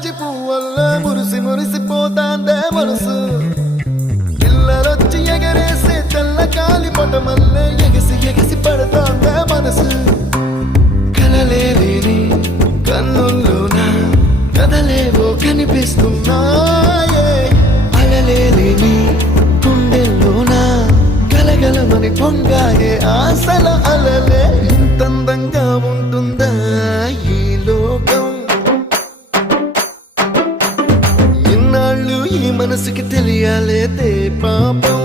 జాజి పువ్వల్ల మురిసి మురిసిపోతాందే మనసు పిల్లలొచ్చి ఎగరేసే తెల్ల కాలి పటమల్లే ఎగిసి ఎగిసి పడతాందే మనసు కలలేని కన్నుల్లోన కదలేవో కనిపిస్తున్నాయే అలలేని గుండెల్లోన గలగలమని పొంగాయే ఆశల అలలే ఇంతందంగా ఉంటుందా ఈ లోకం ఇన్నాళ్ళు ఈ మనసుకి తెలియాలేదే పాపం